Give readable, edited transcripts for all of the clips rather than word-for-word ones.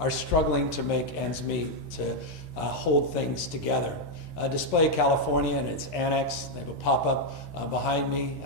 are struggling to make ends meet, to hold things together. Display California and its annex, they have a pop-up behind me,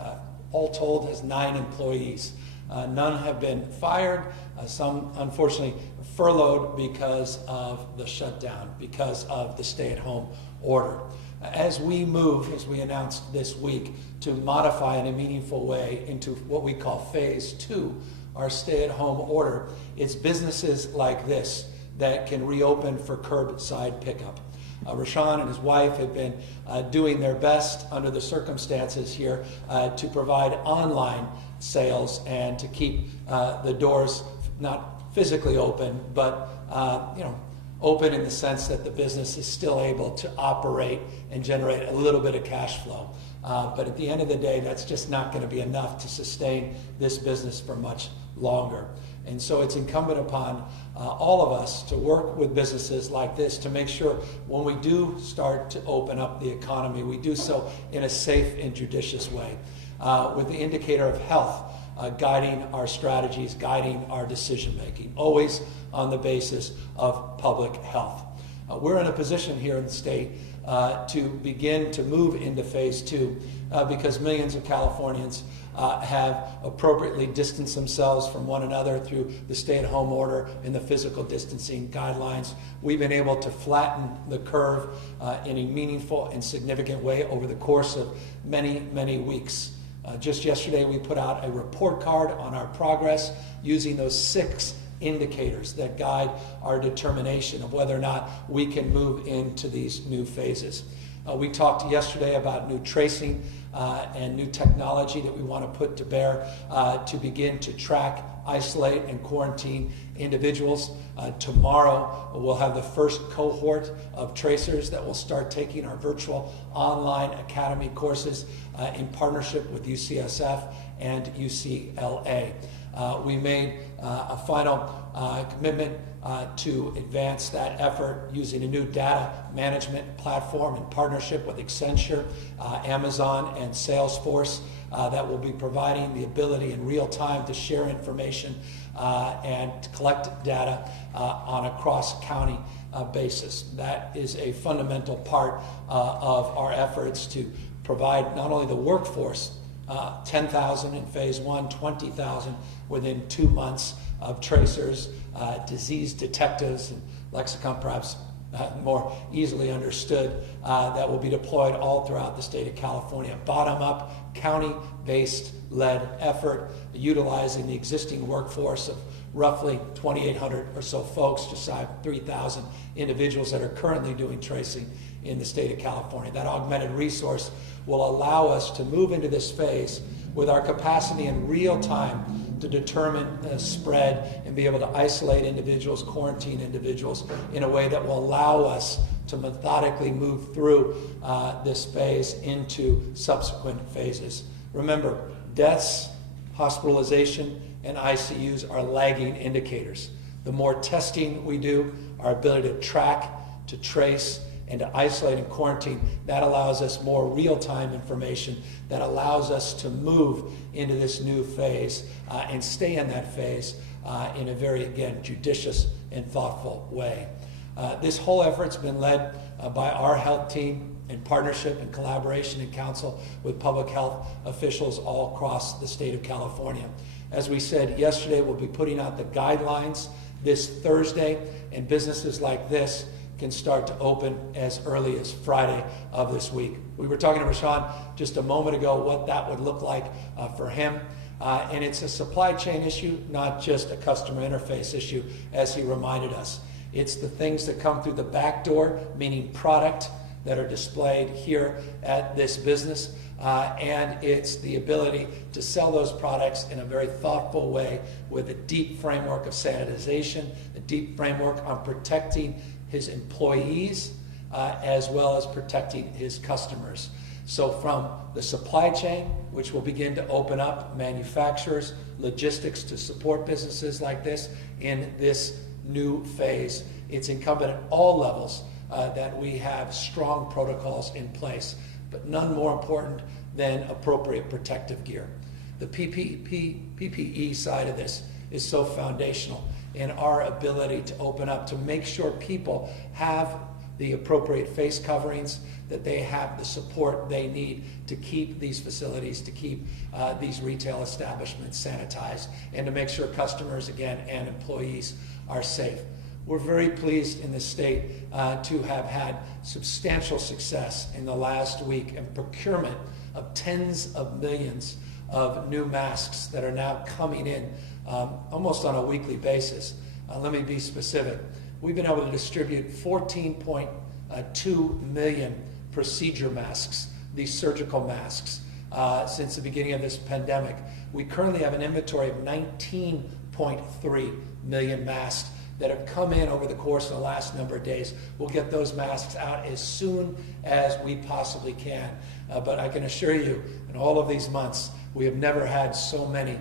all told has 9 employees. None have been fired, some unfortunately furloughed because of the shutdown, because of the stay-at-home order. As we move, as we announced this week, to modify in a meaningful way into what we call phase 2, our stay-at-home order, it's businesses like this that can reopen for curbside pickup. Rashawn and his wife have been doing their best under the circumstances here to provide online sales and to keep the doors not physically open, but open in the sense that the business is still able to operate and generate a little bit of cash flow. But at the end of the day, that's just not going to be enough to sustain this business for much longer. And so it's incumbent upon all of us to work with businesses like this to make sure when we do start to open up the economy, we do so in a safe and judicious way, with the indicator of health guiding our strategies, guiding our decision making, always on the basis of public health. We're in a position here in the state to begin to move into phase 2 because millions of Californians have appropriately distanced themselves from one another through the stay-at-home order and the physical distancing guidelines. We've been able to flatten the curve in a meaningful and significant way over the course of many, many weeks. Just yesterday, we put out a report card on our progress using those 6 indicators that guide our determination of whether or not we can move into these new phases. We talked yesterday about new tracing and new technology that we want to put to bear to begin to track, isolate, and quarantine individuals. Tomorrow, we'll have the first cohort of tracers that will start taking our virtual online academy courses in partnership with UCSF and UCLA. We made a final commitment to advance that effort using a new data management platform in partnership with Accenture, Amazon, and Salesforce that will be providing the ability in real time to share information and to collect data on a cross-county basis. That is a fundamental part of our efforts to provide not only the workforce, 10,000 in phase 1, 20,000 within 2 months of tracers, disease detectives, and lexicon perhaps more easily understood, that will be deployed all throughout the state of California. Bottom-up, county-based led effort, utilizing the existing workforce of roughly 2,800 or so folks, just shy of 3,000 individuals that are currently doing tracing in the state of California. That augmented resource will allow us to move into this phase with our capacity in real time to determine the spread and be able to isolate individuals, quarantine individuals in a way that will allow us to methodically move through this phase into subsequent phases. Remember, deaths, hospitalization, and ICUs are lagging indicators. The more testing we do, our ability to track, to trace, and to isolate and quarantine, that allows us more real-time information that allows us to move into this new phase and stay in that phase in a very, again, judicious and thoughtful way. This whole effort's been led by our health team in partnership and collaboration and counsel with public health officials all across the state of California. As we said yesterday, we'll be putting out the guidelines this Thursday, and businesses like this can start to open as early as Friday of this week. We were talking to Rashawn just a moment ago what that would look like for him. And it's a supply chain issue, not just a customer interface issue, as he reminded us. It's the things that come through the back door, meaning product that are displayed here at this business. And it's the ability to sell those products in a very thoughtful way with a deep framework of sanitization, a deep framework on protecting his employees, as well as protecting his customers. So from the supply chain, which will begin to open up manufacturers, logistics to support businesses like this in this new phase, it's incumbent at all levels that we have strong protocols in place, but none more important than appropriate protective gear. The PPE side of this is so foundational. in our ability to open up, to make sure people have the appropriate face coverings, that they have the support they need to keep these facilities, to keep these retail establishments sanitized, and to make sure customers, again, and employees are safe. We're very pleased in the state to have had substantial success in the last week in procurement of tens of millions of new masks that are now coming in almost on a weekly basis. Let me be specific. We've been able to distribute 14.2 million procedure masks, these surgical masks, since the beginning of this pandemic. We currently have an inventory of 19.3 million masks that have come in over the course of the last number of days. We'll get those masks out as soon as we possibly can. But I can assure you, in all of these months, we have never had so many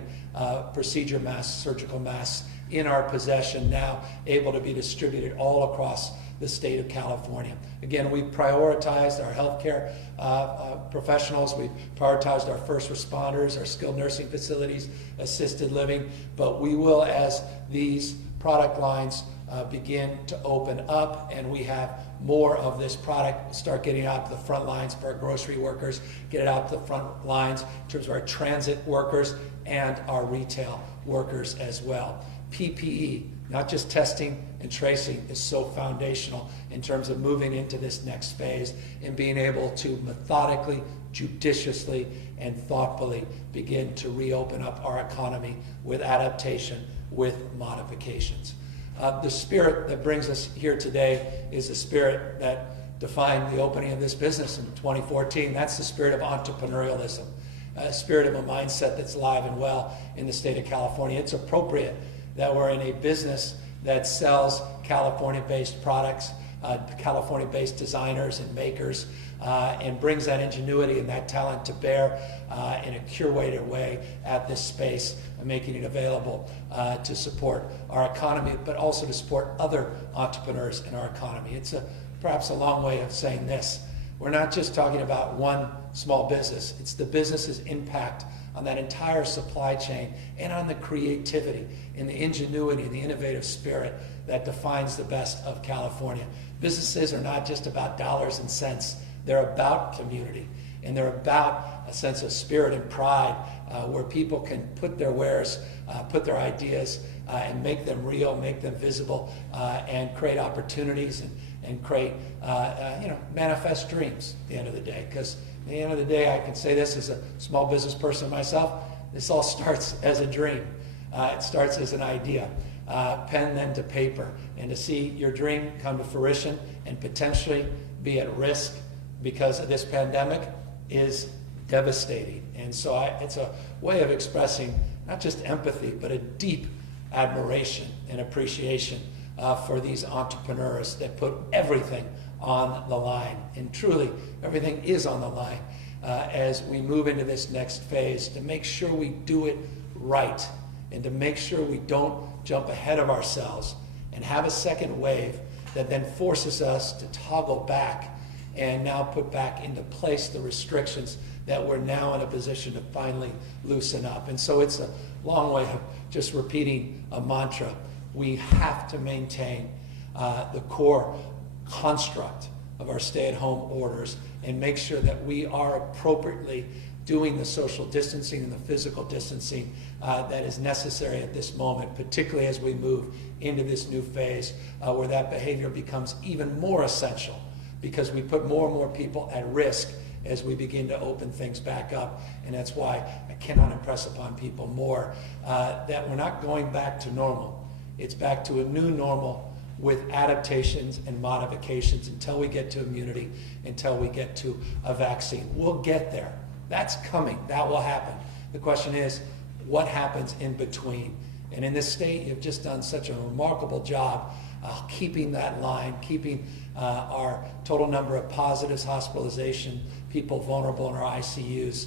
procedure masks, surgical masks, in our possession, now able to be distributed all across the state of California. Again, we've prioritized our healthcare professionals, we've prioritized our first responders, our skilled nursing facilities, assisted living, but we will, as these product lines begin to open up and we have more of this product start getting out to the front lines for our grocery workers, get it out to the front lines in terms of our transit workers and our retail workers as well. PPE, not just testing and tracing, is so foundational in terms of moving into this next phase and being able to methodically, judiciously, and thoughtfully begin to reopen up our economy with adaptation, with modifications. The spirit that brings us here today is the spirit that defined the opening of this business in 2014. That's the spirit of entrepreneurialism, a spirit of a mindset that's alive and well in the state of California. It's appropriate that we're in a business that sells California-based products, California-based designers and makers, and brings that ingenuity and that talent to bear in a curated way at this space, making it available to support our economy, but also to support other entrepreneurs in our economy. It's perhaps a long way of saying this. We're not just talking about one small business. It's the business's impact on that entire supply chain and on the creativity and the ingenuity and the innovative spirit that defines the best of California. Businesses are not just about dollars and cents. They're about community, and they're about a sense of spirit and pride where people can put their wares, put their ideas, and make them real, make them visible, and create opportunities and create, manifest dreams at the end of the day. Because at the end of the day, I can say this as a small business person myself, this all starts as a dream. It starts as an idea, pen then to paper, and to see your dream come to fruition and potentially be at risk because of this pandemic is devastating. And so it's a way of expressing not just empathy, but a deep admiration and appreciation for these entrepreneurs that put everything on the line. And truly, everything is on the line as we move into this next phase to make sure we do it right and to make sure we don't jump ahead of ourselves and have a second wave that then forces us to toggle back and now put back into place the restrictions that we're now in a position to finally loosen up. And so it's a long way of just repeating a mantra. We have to maintain the core construct of our stay-at-home orders and make sure that we are appropriately doing the social distancing and the physical distancing that is necessary at this moment, particularly as we move into this new phase where that behavior becomes even more essential because we put more and more people at risk as we begin to open things back up. And that's why I cannot impress upon people more that we're not going back to normal. It's back to a new normal with adaptations and modifications until we get to immunity, until we get to a vaccine. We'll get there. That's coming. That will happen. The question is, what happens in between? And in this state, you've just done such a remarkable job keeping that line, keeping our total number of positives, hospitalization, people vulnerable in our ICUs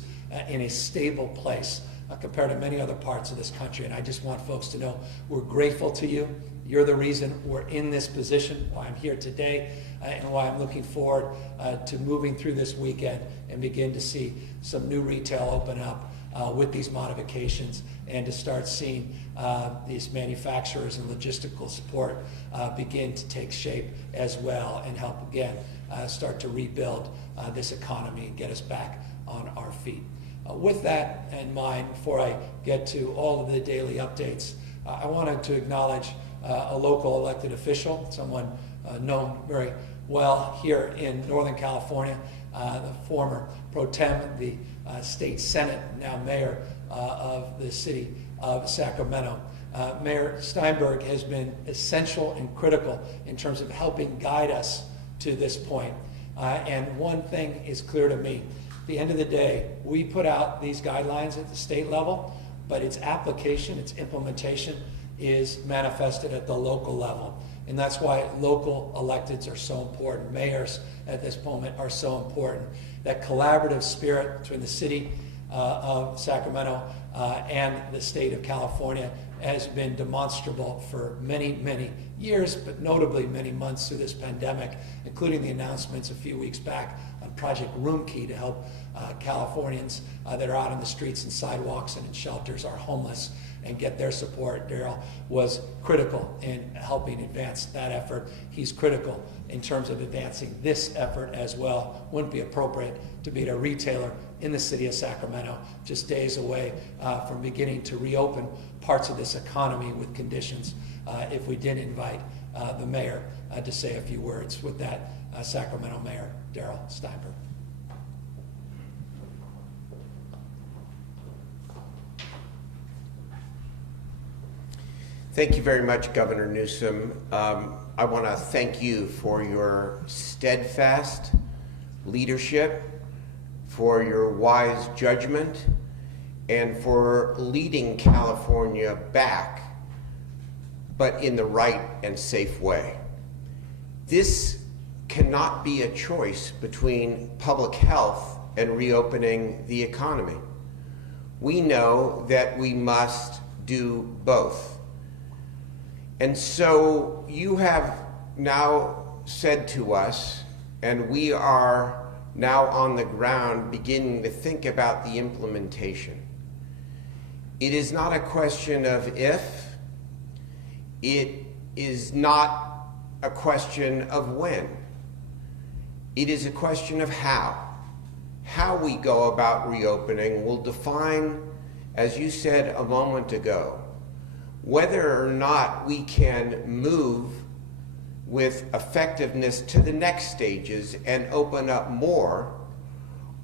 in a stable place compared to many other parts of this country. And I just want folks to know we're grateful to you. You're the reason we're in this position, why I'm here today, and why I'm looking forward to moving through this weekend and begin to see some new retail open up with these modifications, and to start seeing these manufacturers and logistical support begin to take shape as well, and help again start to rebuild this economy and get us back on our feet. With that in mind, before I get to all of the daily updates, I wanted to acknowledge a local elected official, someone known very well here in Northern California, the former pro tem, the state senate, now mayor of the city of Sacramento. Mayor Steinberg has been essential and critical in terms of helping guide us to this point. And one thing is clear to me. At the end of the day, we put out these guidelines at the state level, but its application, its implementation is manifested at the local level. And that's why local electeds are so important. Mayors at this moment are so important. That collaborative spirit between the city of Sacramento and the state of California has been demonstrable for many, many years, but notably many months through this pandemic, including the announcements a few weeks back on Project Room Key to help Californians that are out on the streets and sidewalks and in shelters are homeless and get their support. Darrell was critical in helping advance that effort. He's critical in terms of advancing this effort as well. Wouldn't be appropriate to be a retailer in the city of Sacramento, just days away from beginning to reopen parts of this economy with conditions if we did invite the mayor to say a few words. With that, Sacramento Mayor Darrell Steinberg. Thank you very much, Governor Newsom. I want to thank you for your steadfast leadership, for your wise judgment, and for leading California back, but in the right and safe way. This cannot be a choice between public health and reopening the economy. We know that we must do both. And so you have now said to us, and we are now on the ground beginning to think about the implementation. It is not a question of if, it is not a question of when. It is a question of how. How we go about reopening will define, as you said a moment ago, whether or not we can move with effectiveness to the next stages and open up more,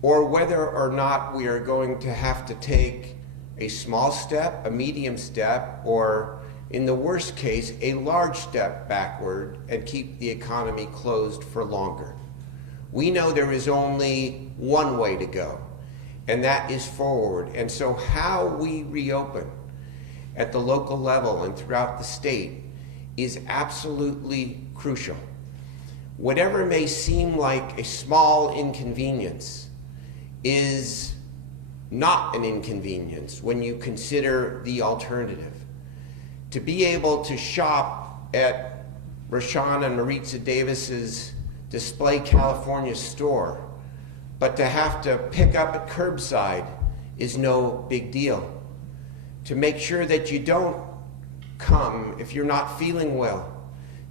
or whether or not we are going to have to take a small step, a medium step, or in the worst case, a large step backward and keep the economy closed for longer. We know there is only one way to go, and that is forward. And so how we reopen at the local level and throughout the state is absolutely crucial. Whatever may seem like a small inconvenience is not an inconvenience when you consider the alternative. To be able to shop at Rashawn and Maritza Davis's Display California store, but to have to pick up at curbside is no big deal. To make sure that you don't come if you're not feeling well.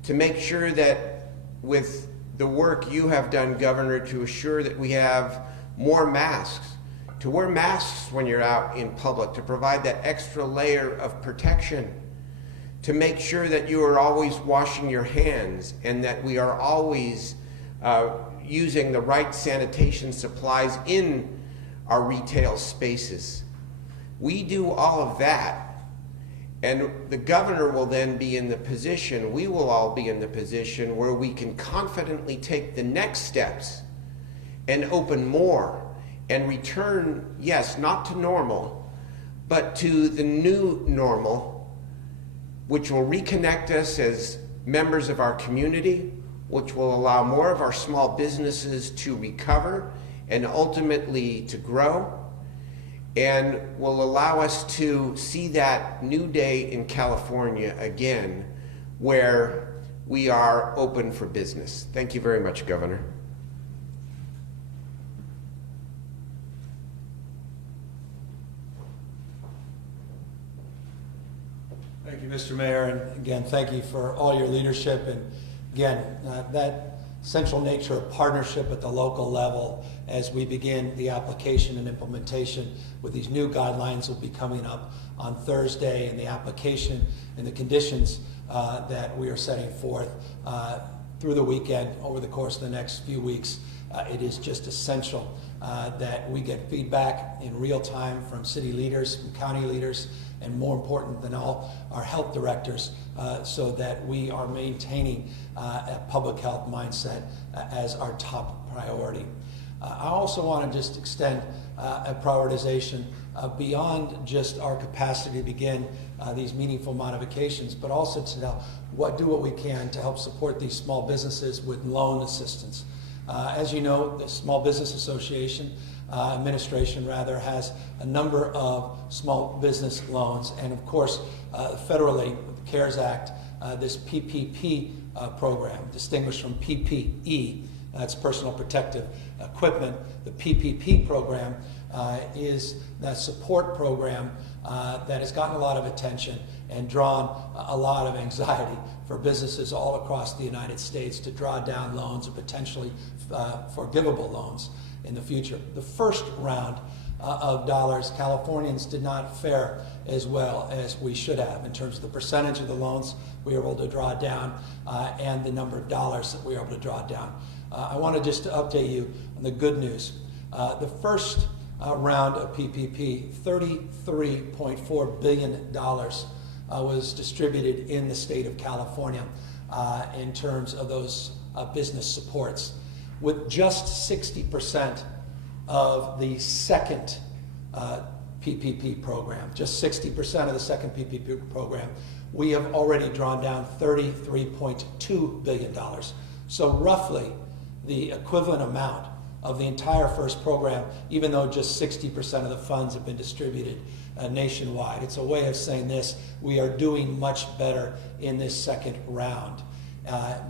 To make sure that with the work you have done, Governor, to assure that we have more masks, to wear masks when you're out in public, to provide that extra layer of protection, to make sure that you are always washing your hands and that we are always using the right sanitation supplies in our retail spaces. We do all of that, and the governor will then be in the position, we will all be in the position where we can confidently take the next steps and open more and return, yes, not to normal, but to the new normal, which will reconnect us as members of our community, which will allow more of our small businesses to recover and ultimately to grow, and will allow us to see that new day in California again, where we are open for business. Thank you very much, Governor. Thank you, Mr. Mayor, and again, thank you for all your leadership, and again, that central nature of partnership at the local level as we begin the application and implementation with these new guidelines will be coming up on Thursday, and the application and the conditions that we are setting forth through the weekend over the course of the next few weeks. It is just essential that we get feedback in real time from city leaders, from county leaders, and more important than all, our health directors, so that we are maintaining a public health mindset as our top priority. I also want to just extend a prioritization beyond just our capacity to begin these meaningful modifications, but also to do what we can to help support these small businesses with loan assistance. As you know, the Small Business Association administration has a number of small business loans, and of course federally with the CARES Act, this PPP program, distinguished from PPE, that's personal protective equipment. The PPP program is that support program that has gotten a lot of attention and drawn a lot of anxiety for businesses all across the United States to draw down loans and potentially forgivable loans in the future. The first round of dollars, Californians did not fare as well as we should have in terms of the percentage of the loans we were able to draw down and the number of dollars that we were able to draw down. I wanted just to update you on the good news. The first round of PPP, $33.4 billion was distributed in the state of California in terms of those business supports, with just 60% of the second PPP program, just 60% of the second PPP program. We have already drawn down $33.2 billion. So roughly the equivalent amount of the entire first program, even though just 60% of the funds have been distributed nationwide. It's a way of saying this: we are doing much better in this second round.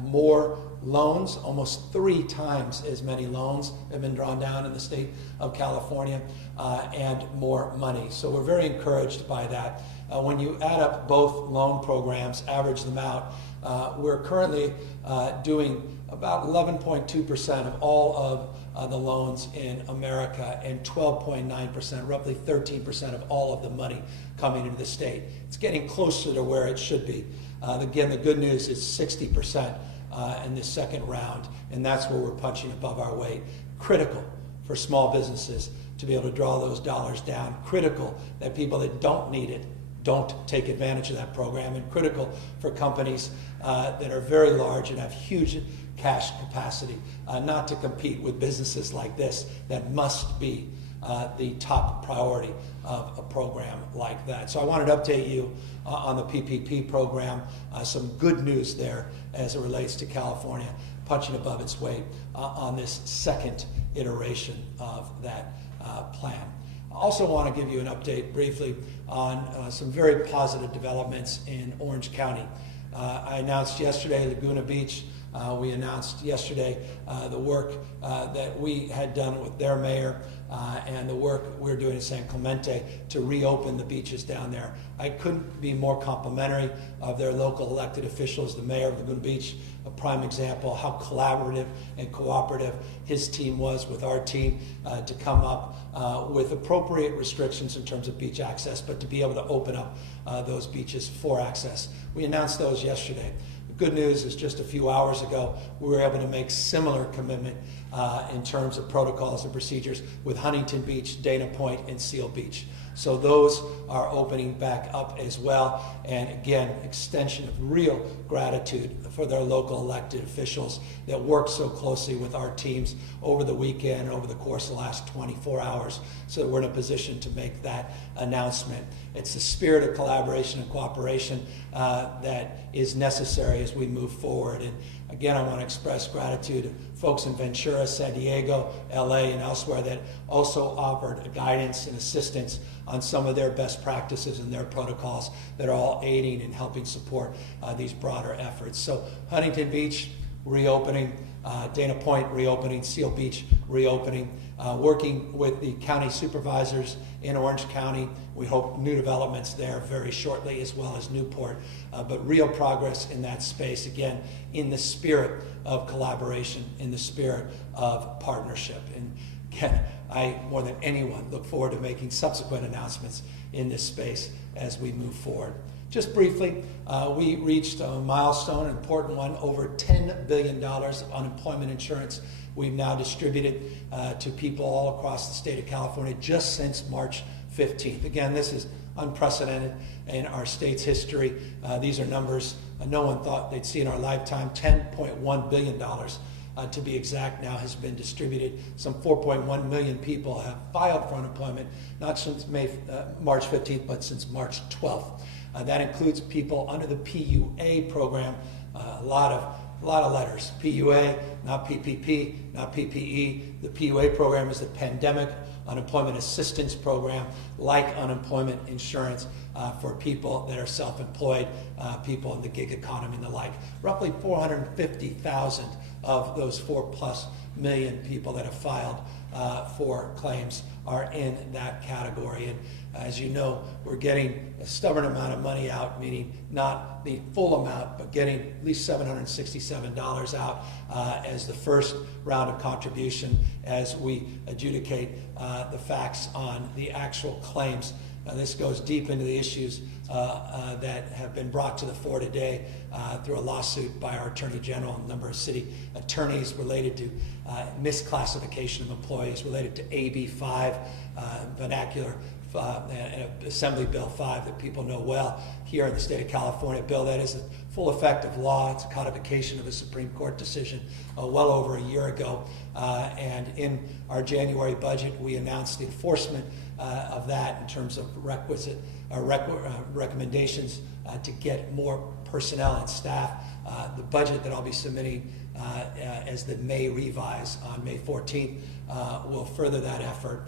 More loans, almost 3 times as many loans have been drawn down in the state of California, and more money. So we're very encouraged by that. When you add up both loan programs, average them out, we're currently doing about 11.2% of all of the loans in America, and 12.9%, roughly 13% of all of the money coming into the state. It's getting closer to where it should be. Again, the good news is 60% in this second round, and that's where we're punching above our weight. Critical for small businesses to be able to draw those dollars down. Critical that people that don't need it don't take advantage of that program, and critical for companies that are very large and have huge cash capacity not to compete with businesses like this that must be the top priority of a program like that. So I wanted to update you on the PPP program. Some good news there as it relates to California punching above its weight on this second iteration of that plan. I also want to give you an update briefly on some very positive developments in Orange County. I announced yesterday Laguna Beach. We announced yesterday the work that we had done with their mayor and the work we're doing in San Clemente to reopen the beaches down there. I couldn't be more complimentary of their local elected officials. The mayor of Laguna Beach, a prime example how collaborative and cooperative his team was with our team to come up with appropriate restrictions in terms of beach access, but to be able to open up those beaches for access. We announced those yesterday. Good news is just a few hours ago, we were able to make similar commitment in terms of protocols and procedures with Huntington Beach, Dana Point, and Seal Beach. So those are opening back up as well. And again, extension of real gratitude for their local elected officials that worked so closely with our teams over the weekend, over the course of the last 24 hours, so that we're in a position to make that announcement. It's the spirit of collaboration and cooperation that is necessary as we move forward. And again, I want to express gratitude to folks in Ventura, San Diego, LA, and elsewhere that also offered guidance and assistance on some of their best practices and their protocols that are all aiding and helping support these broader efforts. So Huntington Beach reopening, Dana Point reopening, Seal Beach reopening, working with the county supervisors in Orange County. We hope new developments there very shortly, as well as Newport, but real progress in that space, again, in the spirit of collaboration, in the spirit of partnership. And again, I, more than anyone, look forward to making subsequent announcements in this space as we move forward. Just briefly, we reached a milestone, an important one, over $10 billion of unemployment insurance we've now distributed to people all across the state of California just since March 15th. Again, this is unprecedented in our state's history. These are numbers no one thought they'd see in our lifetime. $10.1 billion, to be exact, now has been distributed. Some 4.1 million people have filed for unemployment, not since March 15th, but since March 12th. That includes people under the PUA program, a lot of letters. PUA, not PPP, not PPE. The PUA program is the Pandemic Unemployment Assistance Program, like unemployment insurance for people that are self-employed, people in the gig economy and the like. Roughly 450,000 of those 4+ million people that have filed for claims are in that category. And as you know, we're getting a stubborn amount of money out, meaning not the full amount, but getting at least $767 out as the first round of contribution as we adjudicate the facts on the actual claims. This goes deep into the issues that have been brought to the fore today through a lawsuit by our Attorney General and a number of city attorneys related to misclassification of employees, related to AB 5, vernacular, Assembly Bill 5 that people know well here in the state of California. Bill that is a full effective law. It's a codification of a Supreme Court decision well over a year ago. And in our January budget, we announced the enforcement of that in terms of recommendations to get more personnel and staff. The budget that I'll be submitting as the May revise on May 14th will further that effort.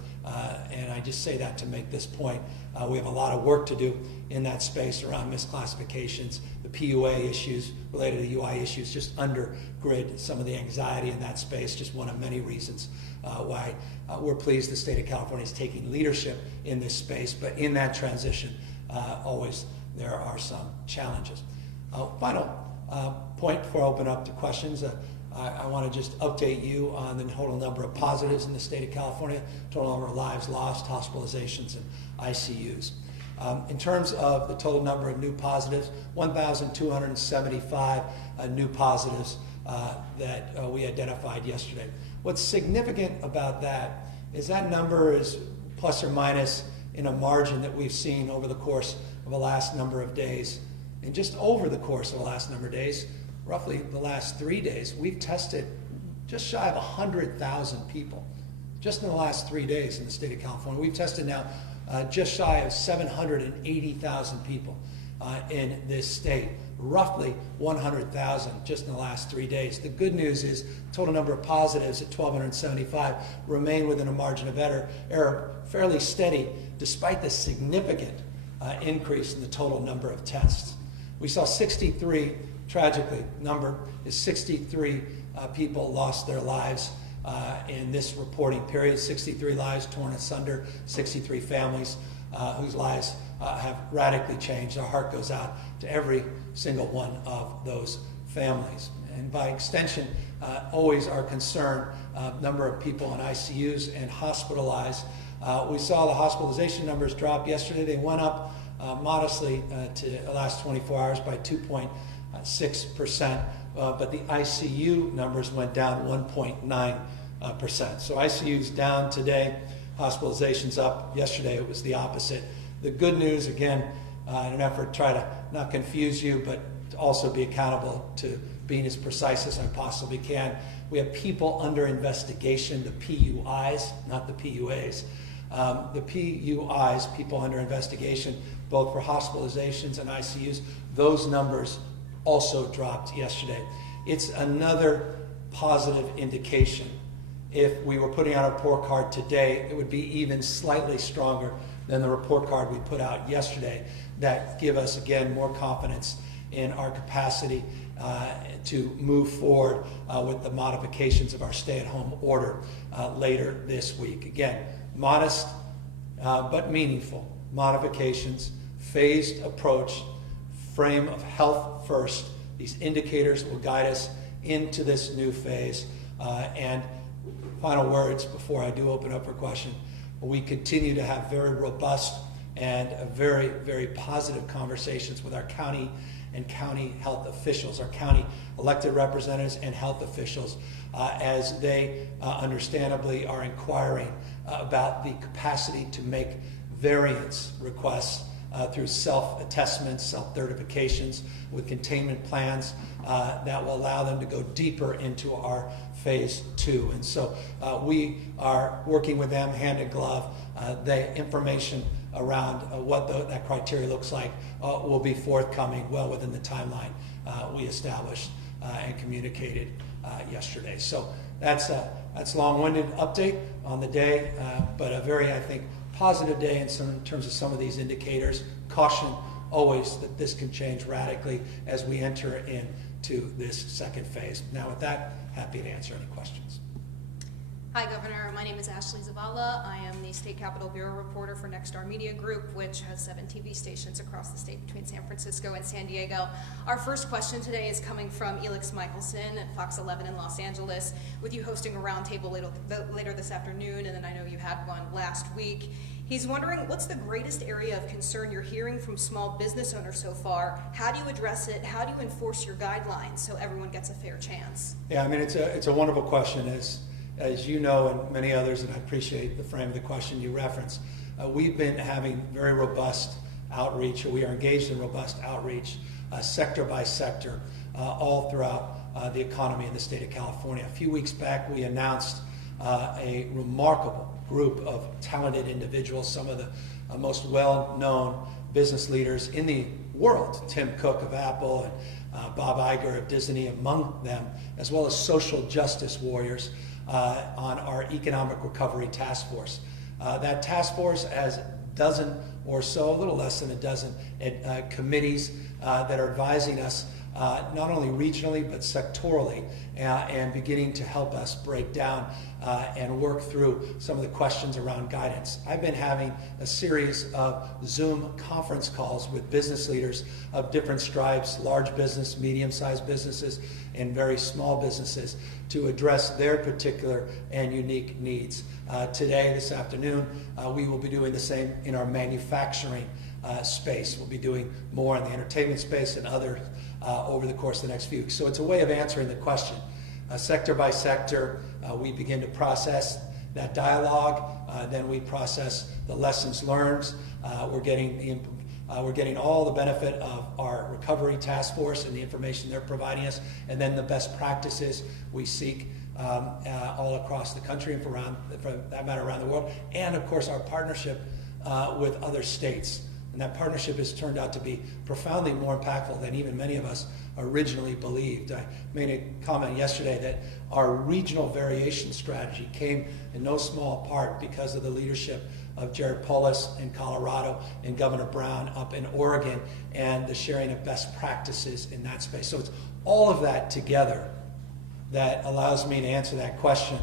And I just say that to make this point. We have a lot of work to do in that space around misclassifications, the PUA issues related to UI issues, just undergird some of the anxiety in that space, just one of many reasons why we're pleased the state of California is taking leadership in this space. But in that transition, always there are some challenges. Final point before I open up to questions. I want to just update you on the total number of positives in the state of California, total number of lives lost, hospitalizations, and ICUs. In terms of the total number of new positives, 1,275 new positives that we identified yesterday. What's significant about that is that number is plus or minus in a margin that we've seen over the course of the last number of days. And just over the course of the last number of days, roughly the last 3 days, we've tested just shy of 100,000 people. Just in the last 3 days in the state of California. We've tested now just shy of 780,000 people in this state. Roughly 100,000 just in the last 3 days. The good news is total number of positives at 1,275 remain within a margin of error, fairly steady, despite the significant increase in the total number of tests. We saw 63, tragically, number is 63 people lost their lives in this reporting period. 63 lives torn asunder, 63 families whose lives have radically changed. Our heart goes out to every single one of those families. And by extension, always our concern, number of people in ICUs and hospitalized. We saw the hospitalization numbers drop yesterday. They went up modestly to the last 24 hours by 2.6%, but the ICU numbers went down 1.9%. So ICU's down today, hospitalizations up. Yesterday it was the opposite. The good news, again, in an effort to try to not confuse you, but to also be accountable to being as precise as I possibly can, we have people under investigation, the PUIs, not the PUAs. The PUIs, people under investigation, both for hospitalizations and ICUs, those numbers also dropped yesterday. It's another positive indication. If we were putting out a report card today, it would be even slightly stronger than the report card we put out yesterday. That give us, again, more confidence in our capacity to move forward with the modifications of our stay-at-home order later this week. Again, modest but meaningful modifications, phased approach, frame of health first. These indicators will guide us into this new phase. And final words before I do open up for question. We continue to have very robust and very, very positive conversations with our county and county health officials, our county elected representatives and health officials, as they understandably are inquiring about the capacity to make variance requests through self-attestments, self-certifications with containment plans that will allow them to go deeper into our phase 2. And so we are working with them hand in glove. The information around what that criteria looks like will be forthcoming well within the timeline we established and communicated yesterday. So that's a long-winded update on the day, but a very, I think, positive day in terms of some of these indicators. Caution always that this can change radically as we enter into this second phase. Now with that, happy to answer any questions. Hi, Governor. My name is Ashley Zavala. I am the State Capitol Bureau reporter for Nexstar Media Group, which has 7 TV stations across the state between San Francisco and San Diego. Our first question today is coming from Elix Michelson at Fox 11 in Los Angeles, with you hosting a roundtable later this afternoon, and then I know you had one last week. He's wondering, what's the greatest area of concern you're hearing from small business owners so far? How do you address it? How do you enforce your guidelines so everyone gets a fair chance? Yeah, I mean, it's a wonderful question. As you know, and many others, and I appreciate the frame of the question you referenced, we've been having very robust outreach, or we are engaged in robust outreach, sector by sector, all throughout the economy in the state of California. A few weeks back, we announced a remarkable group of talented individuals, some of the most well-known business leaders in the world, Tim Cook of Apple and Bob Iger of Disney among them, as well as social justice warriors on our Economic Recovery Task Force. That task force has a dozen or so, a little less than a dozen committees that are advising us not only regionally but sectorally and beginning to help us break down and work through some of the questions around guidance. I've been having a series of Zoom conference calls with business leaders of different stripes, large business, medium-sized businesses, and very small businesses to address their particular and unique needs. Today, this afternoon, we will be doing the same in our manufacturing space. We'll be doing more in the entertainment space and others over the course of the next few weeks. So it's a way of answering the question. Sector by sector, we begin to process that dialogue, then we process the lessons learned. We're getting all the benefit of our recovery task force and the information they're providing us, and then the best practices we seek all across the country and for that matter around the world, and of course our partnership with other states. And that partnership has turned out to be profoundly more impactful than even many of us originally believed. I made a comment yesterday that our regional variation strategy came in no small part because of the leadership of Jared Polis in Colorado and Governor Brown up in Oregon and the sharing of best practices in that space. So it's all of that together that allows me to answer that question.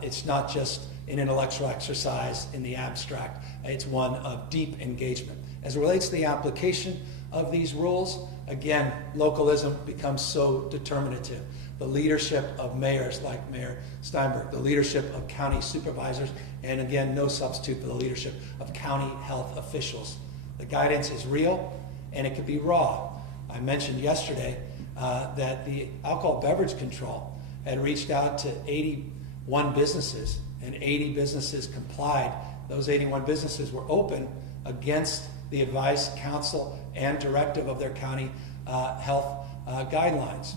It's not just an intellectual exercise in the abstract. It's one of deep engagement. As it relates to the application of these rules, again, localism becomes so determinative. The leadership of mayors like Mayor Steinberg, the leadership of county supervisors, and again, no substitute for the leadership of county health officials. The guidance is real, and it can be raw. I mentioned yesterday that the alcohol beverage control had reached out to 81 businesses, and 80 businesses complied. Those 81 businesses were open against the advice, counsel, and directive of their county health guidelines.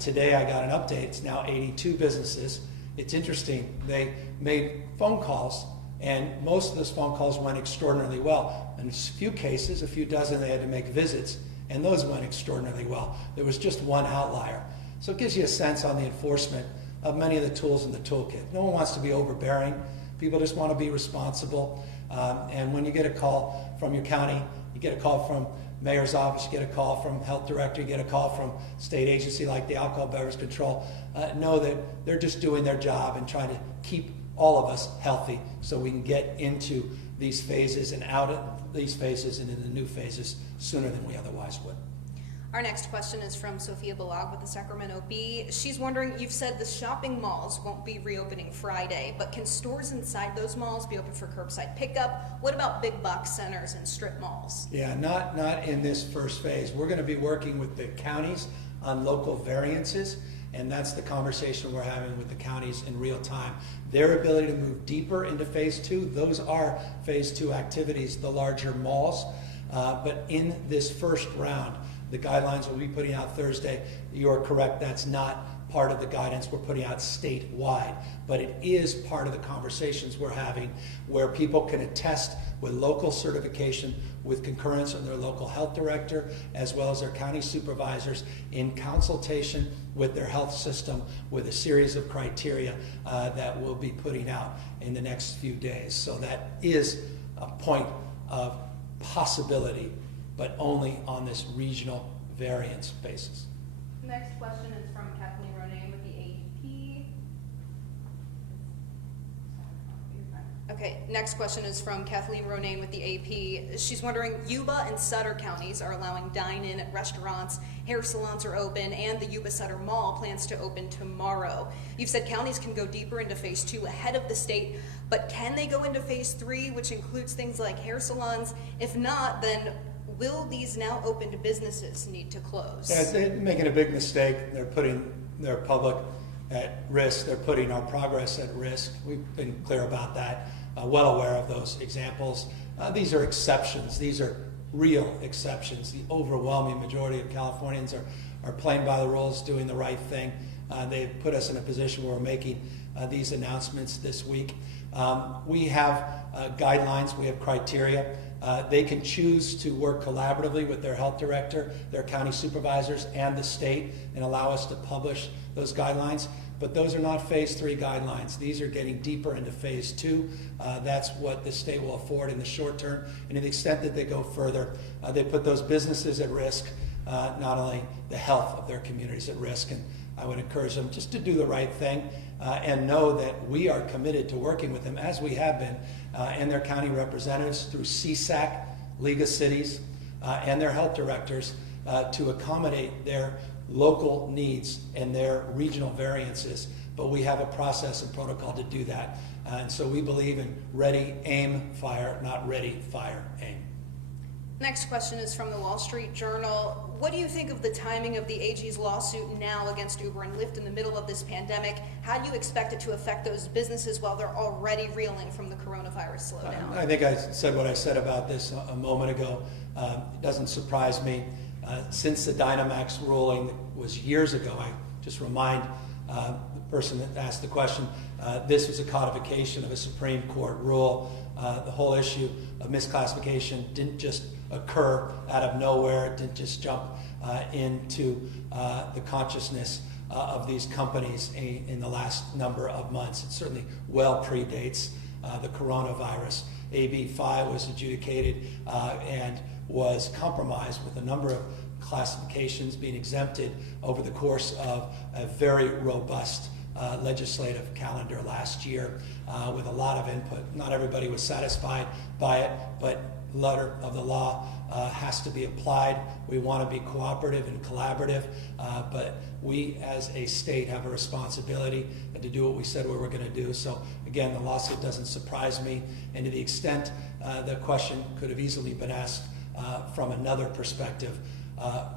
Today I got an update. It's now 82 businesses. It's interesting. They made phone calls, and most of those phone calls went extraordinarily well. In a few cases, a few dozen, they had to make visits, and those went extraordinarily well. There was just one outlier. So it gives you a sense on the enforcement of many of the tools in the toolkit. No one wants to be overbearing. People just want to be responsible. And when you get a call from your county, you get a call from mayor's office, you get a call from health director, you get a call from state agency like the Alcohol Beverage Control, know that they're just doing their job and trying to keep all of us healthy so we can get into these phases and out of these phases and into the new phases sooner than we otherwise would. Our next question is from Sophia Balag with the Sacramento Bee. She's wondering, you've said the shopping malls won't be reopening Friday, but can stores inside those malls be open for curbside pickup? What about big box centers and strip malls? Yeah, not in this first phase. We're going to be working with the counties on local variances, and that's the conversation we're having with the counties in real time. Their ability to move deeper into phase 2, those are phase 2 activities, the larger malls. But in this first round, the guidelines we'll be putting out Thursday, you're correct, that's not part of the guidance we're putting out statewide, but it is part of the conversations we're having where people can attest with local certification with concurrence of their local health director as well as their county supervisors in consultation with their health system with a series of criteria that we'll be putting out in the next few days. So that is a point of possibility, but only on this regional variance basis. Next question is from Kathleen Ronay with the AEP. Okay, next question is from Kathleen Ronay with the AP. She's wondering, Yuba and Sutter counties are allowing dine-in at restaurants, hair salons are open, and the Yuba-Sutter Mall plans to open tomorrow. You've said counties can go deeper into phase 2 ahead of the state, but can they go into phase 3, which includes things like hair salons? If not, then will these now opened businesses need to close? Yeah, they're making a big mistake. They're putting their public at risk. They're putting our progress at risk. We've been clear about that, well aware of those examples. These are exceptions. These are real exceptions. The overwhelming majority of Californians are playing by the rules, doing the right thing. They've put us in a position where we're making these announcements this week. We have guidelines. We have criteria. They can choose to work collaboratively with their health director, their county supervisors, and the state and allow us to publish those guidelines. But those are not phase 3 guidelines. These are getting deeper into phase 2. That's what the state will afford in the short term. And to the extent that they go further, they put those businesses at risk, not only the health of their communities at risk. And I would encourage them just to do the right thing and know that we are committed to working with them, as we have been, and their county representatives through CSAC, League of Cities, and their health directors to accommodate their local needs and their regional variances. But we have a process and protocol to do that. And so we believe in ready, aim, fire, not ready, fire, aim. Next question is from the Wall Street Journal. What do you think of the timing of the AG's lawsuit now against Uber and Lyft in the middle of this pandemic? How do you expect it to affect those businesses while they're already reeling from the coronavirus slowdown? I think I said what I said about this a moment ago. It doesn't surprise me. Since the Dynamax ruling was years ago, I just remind the person that asked the question, this was a codification of a Supreme Court rule. The whole issue of misclassification didn't just occur out of nowhere. It didn't just jump into the consciousness of these companies in the last number of months. It certainly well predates the coronavirus. AB 5 was adjudicated and was compromised with a number of classifications being exempted over the course of a very robust legislative calendar last year with a lot of input. Not everybody was satisfied by it, but letter of the law has to be applied. We want to be cooperative and collaborative, but we as a state have a responsibility to do what we said we were going to do. So again, the lawsuit doesn't surprise me, and to the extent the question could have easily been asked from another perspective,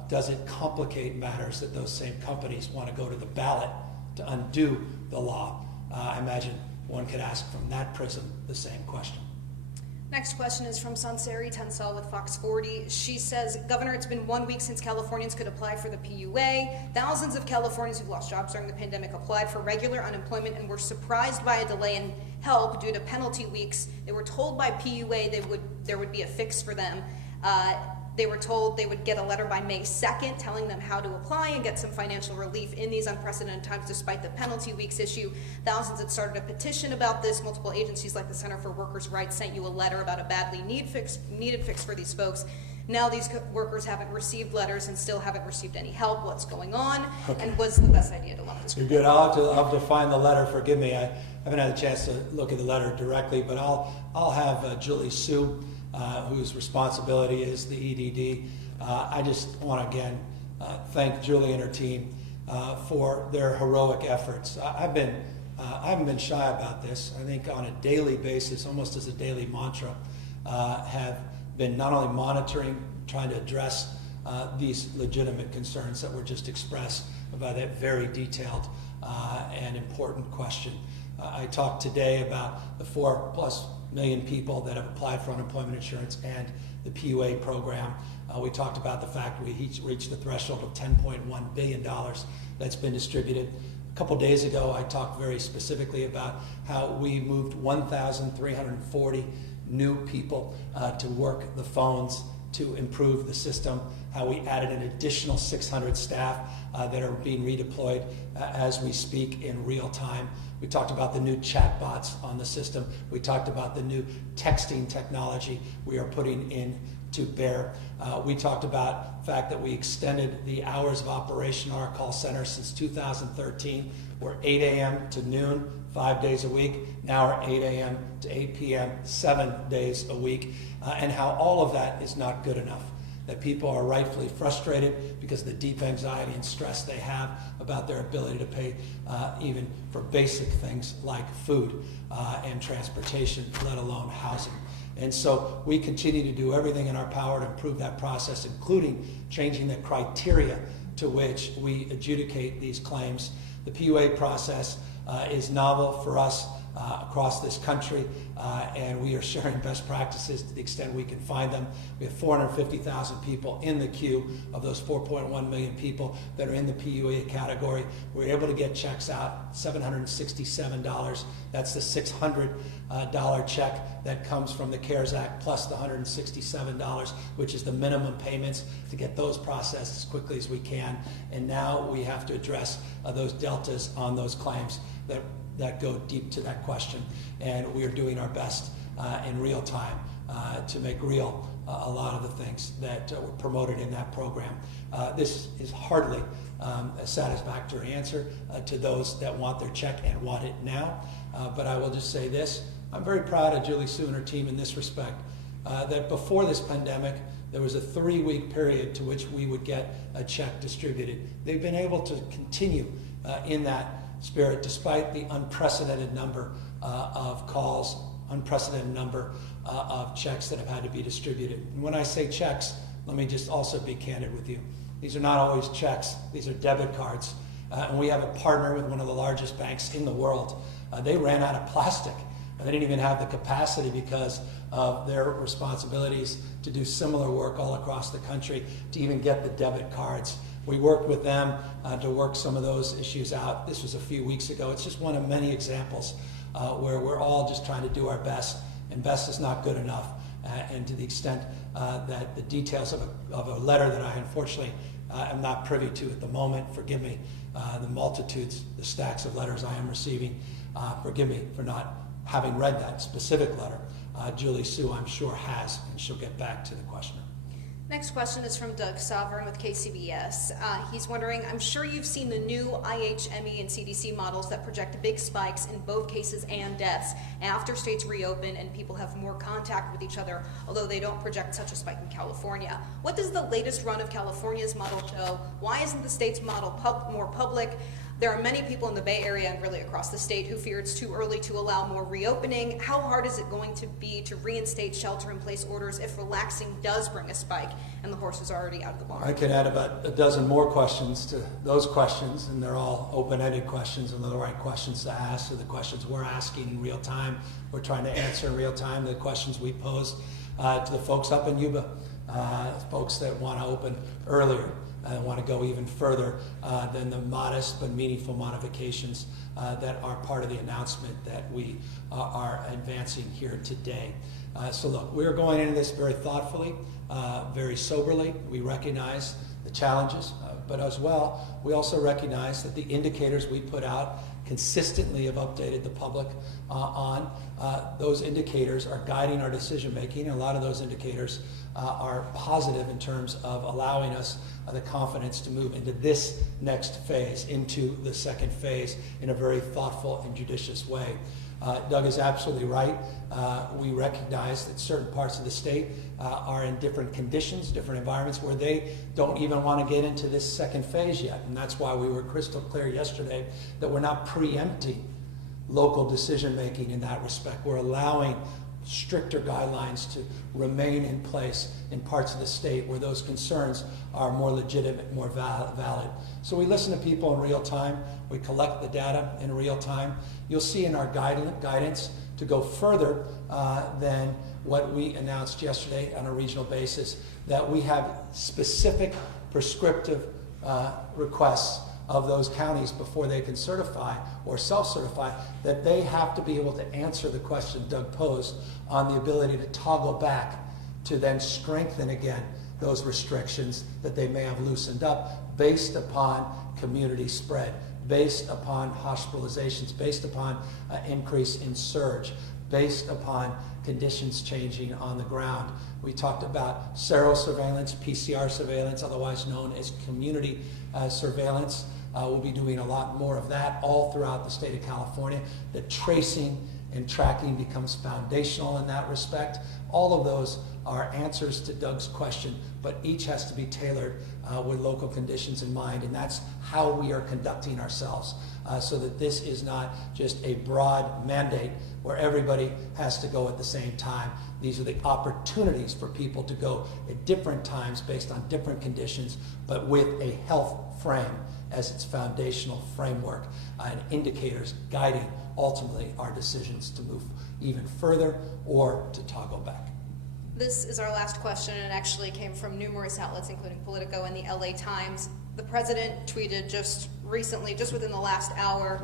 does it complicate matters that those same companies want to go to the ballot to undo the law? I imagine one could ask from that prism the same question. Next question is from Sansari Tansal with Fox 40. She says, Governor, it's been 1 week since Californians could apply for the PUA. Thousands of Californians who've lost jobs during the pandemic applied for regular unemployment and were surprised by a delay in help due to penalty weeks. They were told by PUA there would be a fix for them. They were told they would get a letter by May 2nd telling them how to apply and get some financial relief in these unprecedented times despite the penalty weeks issue. Thousands had started a petition about this. Multiple agencies like the Center for Workers' Rights sent you a letter about a badly needed fix for these folks. Now these workers haven't received letters and still haven't received any help. What's going on? Okay. And what's the best idea to lump this group? You're good. I'll have to find the letter. Forgive me. I haven't had a chance to look at the letter directly, but I'll have Julie Sue, whose responsibility is the EDD. I just want to again thank Julie and her team for their heroic efforts. I haven't been shy about this. I think on a daily basis, almost as a daily mantra, have been not only monitoring, trying to address these legitimate concerns that were just expressed by that very detailed and important question. I talked today about the 4+ million people that have applied for unemployment insurance and the PUA program. We talked about the fact we reached the threshold of $10.1 billion that's been distributed. A couple days ago, I talked very specifically about how we moved 1,340 new people to work the phones to improve the system, how we added an additional 600 staff that are being redeployed as we speak in real time. We talked about the new chatbots on the system. We talked about the new texting technology we are putting in to bear. We talked about the fact that we extended the hours of operation on our call center since 2013. We're 8 a.m. to noon, 5 days a week. Now we're 8 a.m. to 8 p.m., 7 days a week. And how all of that is not good enough. That people are rightfully frustrated because of the deep anxiety and stress they have about their ability to pay even for basic things like food and transportation, let alone housing. And so we continue to do everything in our power to improve that process, including changing the criteria to which we adjudicate these claims. The PUA process is novel for us across this country, and we are sharing best practices to the extent we can find them. We have 450,000 people in the queue of those 4.1 million people that are in the PUA category. We're able to get checks out, $767. That's the $600 check that comes from the CARES Act, plus the $167, which is the minimum payments to get those processed as quickly as we can. And now we have to address those deltas on those claims that go deep to that question. And we are doing our best in real time to make real a lot of the things that were promoted in that program. This is hardly a satisfactory answer to those that want their check and want it now. But I will just say this, I'm very proud of Julie Sue and her team in this respect, that before this pandemic, there was a 3-week period to which we would get a check distributed. They've been able to continue in that spirit despite the unprecedented number of calls, unprecedented number of checks that have had to be distributed. And when I say checks, let me just also be candid with you. These are not always checks, these are debit cards. And we have a partner with one of the largest banks in the world. They ran out of plastic. They didn't even have the capacity because of their responsibilities to do similar work all across the country to even get the debit cards. We worked with them to work some of those issues out. This was a few weeks ago. It's just one of many examples where we're all just trying to do our best, and best is not good enough. And to the extent that the details of a letter that I unfortunately am not privy to at the moment, forgive me, the multitudes, the stacks of letters I am receiving, forgive me for not having read that specific letter. Julie Sue, I'm sure, has, and she'll get back to the questioner. Next question is from Doug Sovereign with KCBS. He's wondering, I'm sure you've seen the new IHME and CDC models that project big spikes in both cases and deaths after states reopen and people have more contact with each other, although they don't project such a spike in California. What does the latest run of California's model show? Why isn't the state's model more public? There are many people in the Bay Area and really across the state who fear it's too early to allow more reopening. How hard is it going to be to reinstate shelter-in-place orders if relaxing does bring a spike and the horse is already out of the barn? I could add about a dozen more questions to those questions, and they're all open-ended questions and they're the right questions to ask. So the questions we're asking in real time, we're trying to answer in real time. The questions we pose to the folks up in Yuba, folks that want to open earlier. I want to go even further than the modest but meaningful modifications that are part of the announcement that we are advancing here today. So look, we're going into this very thoughtfully. very soberly. We recognize the challenges, but as well, we also recognize that the indicators we put out consistently have updated the public on. Those indicators are guiding our decision making. A lot of those indicators are positive in terms of allowing us the confidence to move into this next phase, into the second phase, in a very thoughtful and judicious way. Doug is absolutely right. We recognize that certain parts of the state are in different conditions, different environments where they don't even want to get into this second phase yet. And that's why we were crystal clear yesterday that we're not preempting local decision making in that respect. We're allowing stricter guidelines to remain in place in parts of the state where those concerns are more legitimate, more valid. So we listen to people in real time. We collect the data in real time. You'll see in our guidance to go further than what we announced yesterday on a regional basis, that we have specific prescriptive requests of those counties before they can certify or self-certify, that they have to be able to answer the question Doug posed on the ability to toggle back to then strengthen again those restrictions that they may have loosened up based upon community spread, based upon hospitalizations, based upon increase in surge, based upon conditions changing on the ground. We talked about serosurveillance, PCR surveillance, otherwise known as community surveillance. We'll be doing a lot more of that all throughout the state of California. The tracing and tracking becomes foundational in that respect. All of those are answers to Doug's question, but each has to be tailored with local conditions in mind, and that's how we are conducting ourselves, so that this is not just a broad mandate where everybody has to go at the same time. These are the opportunities for people to go at different times based on different conditions, but with a health frame as its foundational framework and indicators guiding ultimately our decisions to move even further or to toggle back. This is our last question, and it actually came from numerous outlets, including Politico and the LA Times. The president tweeted just recently, just within the last hour,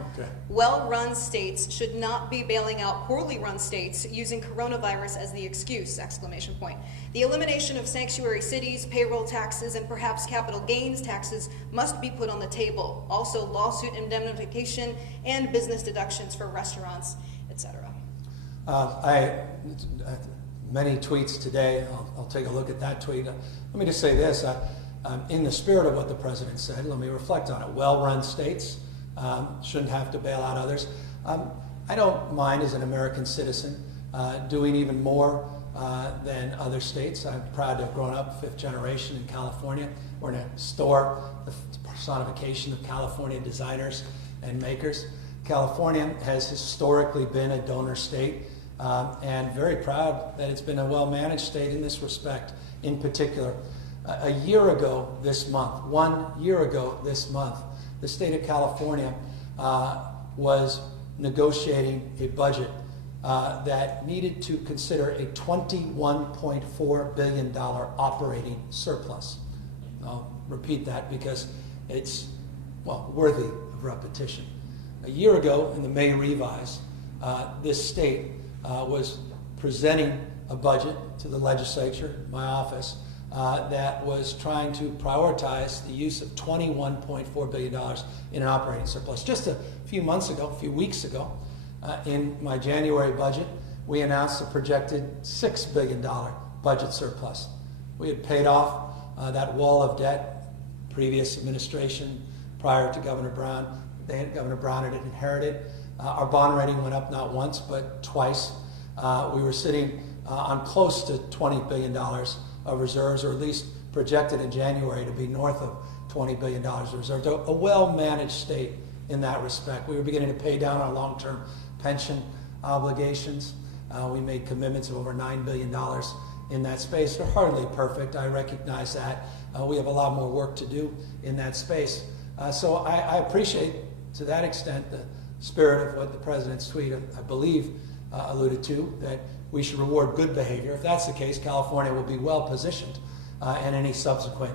well-run states should not be bailing out poorly run states using coronavirus as the excuse, exclamation point. The elimination of sanctuary cities, payroll taxes, and perhaps capital gains taxes must be put on the table. Also, lawsuit indemnification and business deductions for restaurants, etc. Many tweets today. I'll take a look at that tweet. Let me just say this. In the spirit of what the president said, let me reflect on it. Well-run states shouldn't have to bail out others. I don't mind, as an American citizen, doing even more than other states. I'm proud to have grown up fifth generation in California. We're in a store, the personification of California designers and makers. California has historically been a donor state, and very proud that it's been a well-managed state in this respect. In particular, a year ago this month, 1 year ago this month, the state of California was negotiating a budget that needed to consider a $21.4 billion operating surplus. I'll repeat that because it's, well, worthy of repetition. A year ago, in the May revise, this state was presenting a budget to the legislature, my office, that was trying to prioritize the use of $21.4 billion in an operating surplus. Just a few weeks ago, in my January budget, we announced a projected $6 billion budget surplus. We had paid off that wall of debt, previous administration, prior to Governor Brown. Governor Brown had inherited. Our bond rating went up not once, but twice. We were sitting on close to $20 billion of reserves, or at least projected in January to be north of $20 billion of reserves. A well-managed state in that respect. We were beginning to pay down our long-term pension obligations. We made commitments of over $9 billion in that space. They're hardly perfect, I recognize that. We have a lot more work to do in that space. So I appreciate, to that extent, the spirit of what the president's tweet, I believe, alluded to, that we should reward good behavior. If that's the case, California will be well positioned in any subsequent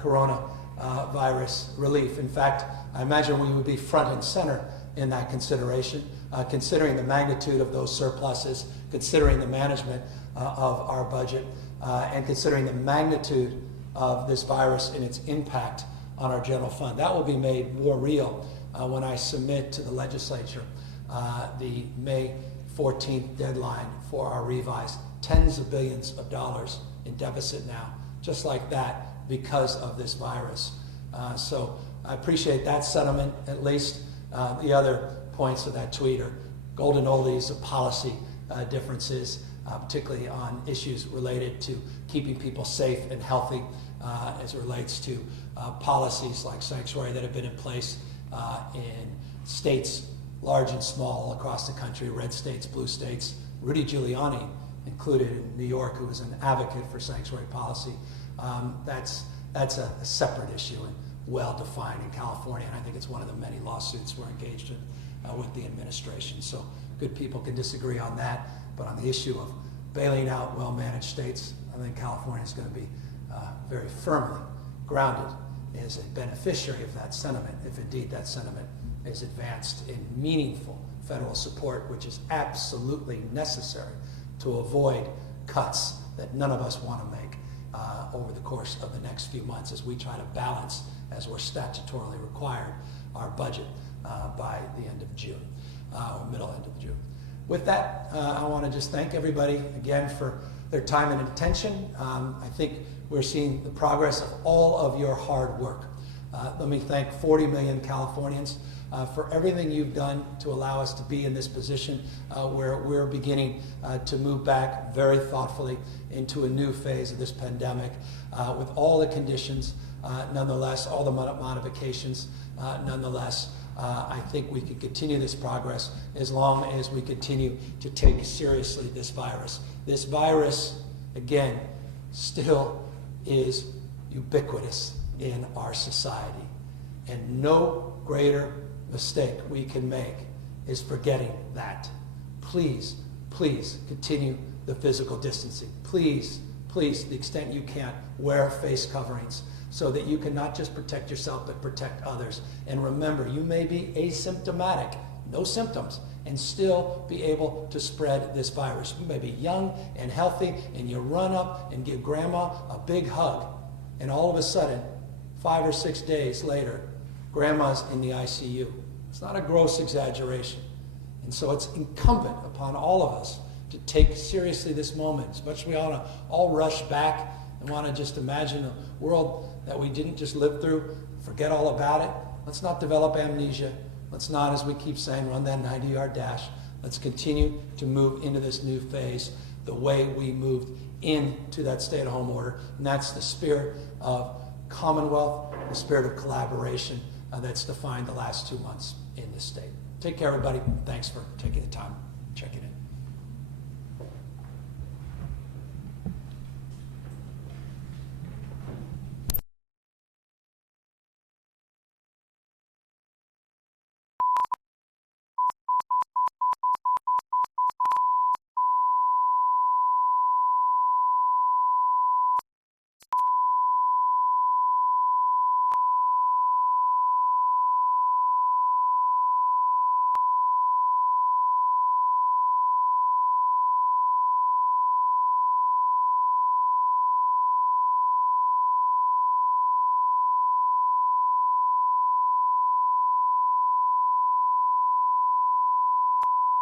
coronavirus relief. In fact, I imagine we would be front and center in that consideration, considering the magnitude of those surpluses, considering the management of our budget. and considering the magnitude of this virus and its impact on our general fund. That will be made more real when I submit to the legislature the May 14th deadline for our revised tens of billions of dollars in deficit now, just like that, because of this virus. So I appreciate that sentiment, at least. The other points of that tweet are golden oldies of policy differences, particularly on issues related to keeping people safe and healthy as it relates to policies like sanctuary that have been in place in states large and small across the country, red states, blue states. Rudy Giuliani included in New York, who was an advocate for sanctuary policy. That's a separate issue and well-defined in California, and I think it's one of the many lawsuits we're engaged in with the administration. So good people can disagree on that, but on the issue of bailing out well-managed states, I think California is going to be very firmly grounded as a beneficiary of that sentiment, if indeed that sentiment is advanced in meaningful federal support, which is absolutely necessary to avoid cuts that none of us want to make over the course of the next few months as we try to balance, as we're statutorily required, our budget by the end of June, or middle end of June. With that, I want to just thank everybody again for their time and attention. I think we're seeing the progress of all of your hard work. Let me thank 40 million Californians for everything you've done to allow us to be in this position where we're beginning to move back very thoughtfully into a new phase of this pandemic with all the conditions, nonetheless, all the modifications, nonetheless. I think we can continue this progress as long as we continue to take seriously this virus. This virus, again, still is ubiquitous in our society. And no greater mistake we can make is forgetting that. Please, please continue the physical distancing. Please, please, to the extent you can, wear face coverings so that you can not just protect yourself but protect others. And remember, you may be asymptomatic, no symptoms, and still be able to spread this virus. You may be young and healthy, and you run up and give grandma a big hug, and all of a sudden, 5 or 6 days later, grandma's in the ICU. It's not a gross exaggeration. And so it's incumbent upon all of us to take seriously this moment, as much as we ought to all rush back and want to just imagine a world that we didn't just live through, forget all about it. Let's not develop amnesia. Let's not, as we keep saying, run that 90-yard dash. Let's continue to move into this new phase the way we moved into that stay-at-home order. And that's the spirit of Commonwealth, the spirit of collaboration that's defined the last 2 months in this state. Take care, everybody. Thanks for taking the time checking in.